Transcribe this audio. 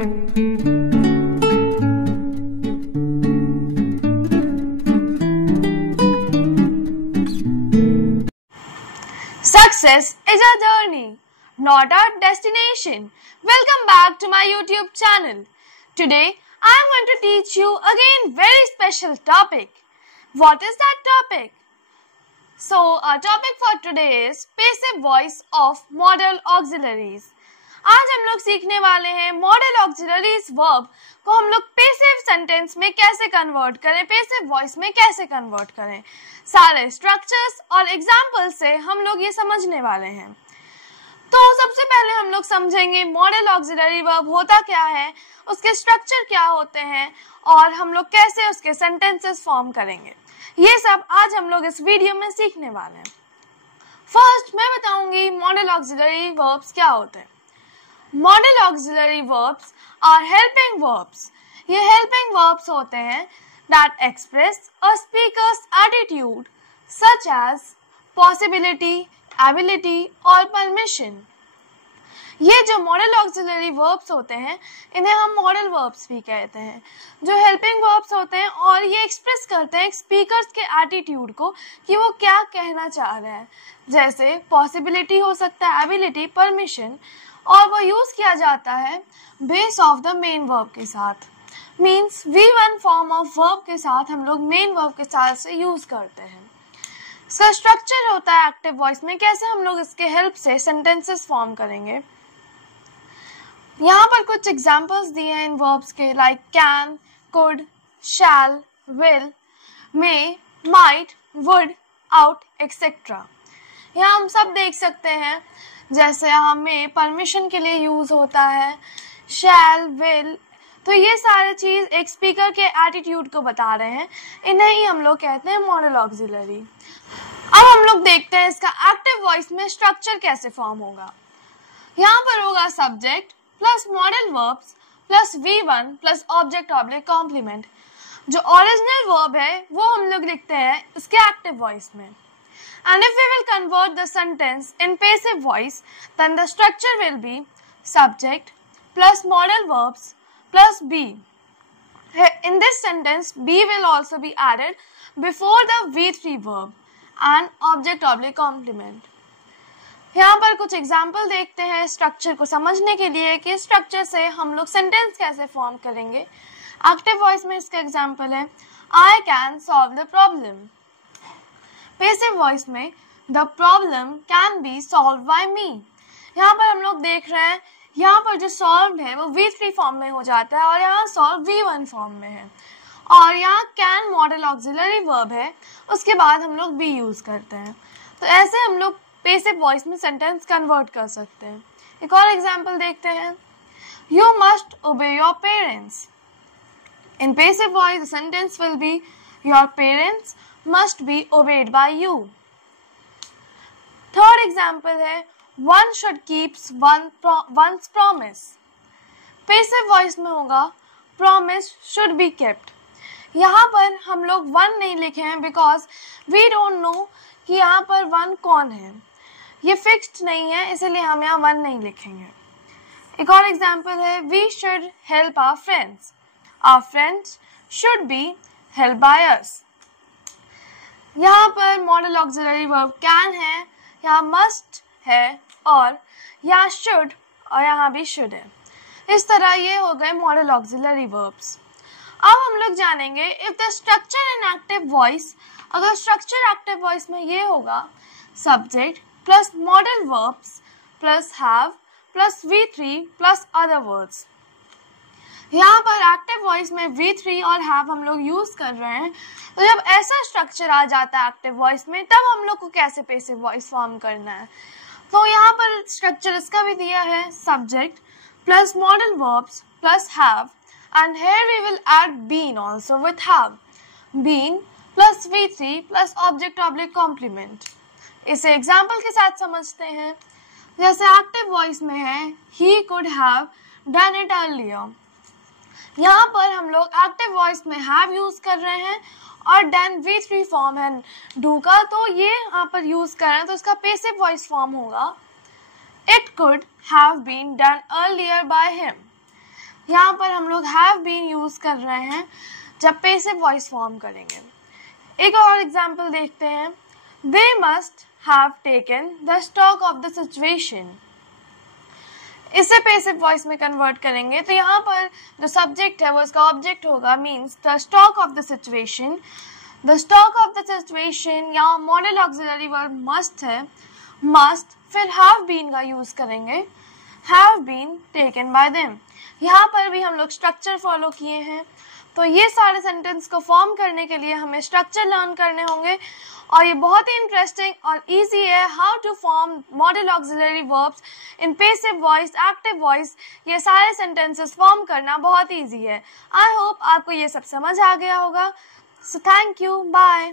Success is a journey, not a destination. Welcome back to my YouTube channel. Today, I am going to teach you again very special topic. What is that topic? So, our topic for today is passive voice of modal auxiliaries. आज हम लोग सीखने वाले हैं model auxiliaries verb को हम लोग passive sentence में कैसे कन्वर्ट करें, पैसिव वॉइस में कैसे कन्वर्ट करें। सारे स्ट्रक्चर्स और एग्जाम्पल से हम लोग ये समझने वाले हैं। तो सबसे पहले हम लोग समझेंगे मॉडल ऑक्सिलरी वर्ब होता क्या है, उसके स्ट्रक्चर क्या होते हैं और हम लोग कैसे उसके सेंटेंसेस फॉर्म करेंगे। ये सब आज हम लोग इस वीडियो में सीखने वाले हैं। फर्स्ट मैं बताऊंगी मॉडल ऑक्सिलरी वर्ब्स क्या होते हैं। Modal auxiliary verbs are helping verbs. ये हेल्पिंग वर्ब्स होते हैं that express a speaker's attitude such as possibility, ability और permission। ये जो मॉडल ऑक्सिलरी वर्ब्स होते हैं इन्हें हम मॉडल वर्ब्स भी कहते हैं, जो हेल्पिंग वर्ब्स होते हैं और ये एक्सप्रेस करते हैं स्पीकर्स के एटीट्यूड को कि वो क्या कहना चाह रहे हैं। जैसे पॉसिबिलिटी हो सकता है, एबिलिटी, परमिशन, और वो यूज किया जाता है base of the main verb के साथ। Means V1 form of verb के साथ हम लोग मेन वर्ब के साथ से यूज करते हैं। इसका स्ट्रक्चर होता है एक्टिव वॉइस में, कैसे हम लोग इसके हेल्प से सेंटेंसेस फॉर्म करेंगे। यहाँ पर कुछ एग्जांपल्स दिए हैं इन वर्ब्स के, like can, could, shall, will, may, might, would, ought, etcetera. यहाँ हम सब देख सकते हैं, जैसे यहाँ में परमिशन के लिए यूज होता है, शैल, विल, तो ये सारे चीज एक स्पीकर के एटीट्यूड को बता रहे हैं। इन्हें ही हम लोग कहते हैं मॉडल ऑक्सिलरी। अब हम लोग देखते हैं इसका एक्टिव वॉइस में स्ट्रक्चर कैसे फॉर्म होगा। यहाँ पर होगा subject plus modal verbs plus V1 plus object object complement. जो ओरिजिनल वर्ब है वो हम लोग लिखते हैं इसके एक्टिव वॉइस में। And if we will convert the sentence in passive voice, then the structure will be subject plus modal verbs plus be. In this sentence, be will also be added before the V3 verb and object object complement. यहाँ पर कुछ example देखते हैं structure को समझने के लिए कि स्ट्रक्चर से हम लोग सेंटेंस कैसे फॉर्म करेंगे। एक्टिव वॉइस में इसका एग्जाम्पल है I can solve the problem. Passive voice में the problem can be solve by me. यहाँ पर हम लोग देख रहे हैं, यहाँ पर जो सॉल्व है वो V3 फॉर्म में हो जाता है और यहाँ सॉल्व V1 फॉर्म में है, और यहाँ कैन मॉडल ऑक्सिलरी वर्ब है, उसके बाद हम लोग बी यूज करते हैं। तो ऐसे हम लोग पैसिव वॉइस में सेंटेंस कन्वर्ट कर सकते हैं। एक और एग्जाम्पल देखते हैं, यू मस्ट ओबे your parents. In passive voice the sentence will be your parents must be obeyed by you. Third example है one should keeps one's promise. Passive voice में होगा promise should be kept. यहाँ पर हम लोग one नहीं लिखे हैं because we don't know कि यहाँ पर one कौन है, ये fixed नहीं है, इसलिए हम यहाँ one नहीं लिखेंगे। एक और example है we should help our friends. Our friends should be helped by us. यहाँ पर मॉडल ऑक्सिलरी वर्ब कैन है, यहाँ मस्ट है और यहाँ शुड और यहाँ भी शुड है। इस तरह ये हो गए मॉडल ऑक्सिलरी वर्ब्स। अब हम लोग जानेंगे if the structure in active voice, अगर स्ट्रक्चर एक्टिव वॉइस में ये होगा subject plus modal verbs plus have plus V3 plus other words. यहाँ पर एक्टिव वॉइस में V3 और हैव हम लोग यूज कर रहे हैं। तो जब ऐसा स्ट्रक्चर आ जाता है एक्टिव वॉइस में, तब हम लोग को कैसे पैसिव वॉइस फॉर्म करना है। तो यहाँ पर स्ट्रक्चर इसका भी दिया है subject plus modal verbs plus have, and here we will add been also with have. Been plus V3 plus object object complement. इसे एग्जाम्पल के साथ समझते हैं। जैसे एक्टिव वॉइस में है he could have done it earlier. यहाँ पर हम लोग एक्टिव वॉइस में हैव यूज कर रहे हैं और डन V3 फॉर्म है डू का, तो ये यहाँ पर यूज कर रहे हैं, तो इसका पैसिव वॉइस फॉर्म होगा it could have been done earlier by him. यहाँ पर हम लोग हैव बीन यूज कर रहे हैं जब पैसिव वॉइस फॉर्म करेंगे। एक और एग्जाम्पल देखते हैं। They must have taken the stock of the situation. इसे पैसिव वॉइस में कन्वर्ट करेंगे तो यहाँ पर जो सब्जेक्ट है वो इसका ऑब्जेक्ट होगा, means the stock of the situation. The stock of the situation यहाँ मॉडल ऑक्सिलरी वर्ब मस्ट है, मस्ट फिर हैव बीन का यूज करेंगे, have been taken by them. यहाँ पर भी हम लोग स्ट्रक्चर फॉलो किए हैं, तो ये सारे सेंटेंस को फॉर्म करने के लिए हमें स्ट्रक्चर लर्न करने होंगे और ये बहुत ही इंटरेस्टिंग और इजी है। How to form modal auxiliary verbs in passive voice, active voice, ये सारे सेंटेंसेस फॉर्म करना बहुत इजी है। आई होप आपको ये सब समझ आ गया होगा। So thank you, bye.